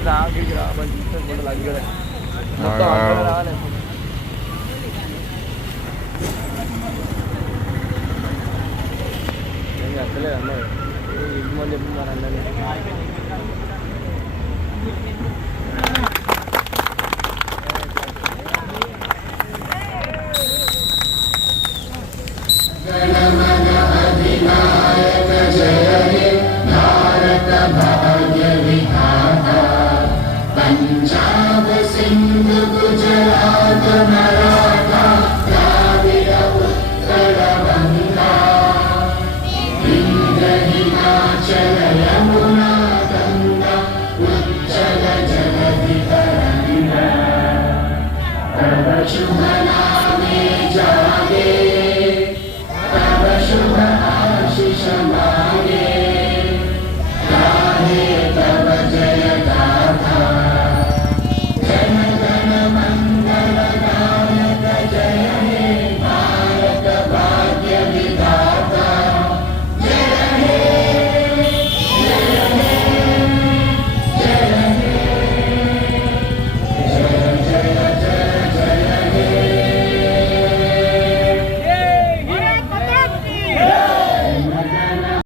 ఇక్కడికి రా మంచి తీసుకుంటారు అది కూడా మొత్తం అందరూ రావాలి నేను చెప్పలేదు అన్నారు ఇంటి మంది చెప్తున్నారు అందరినీ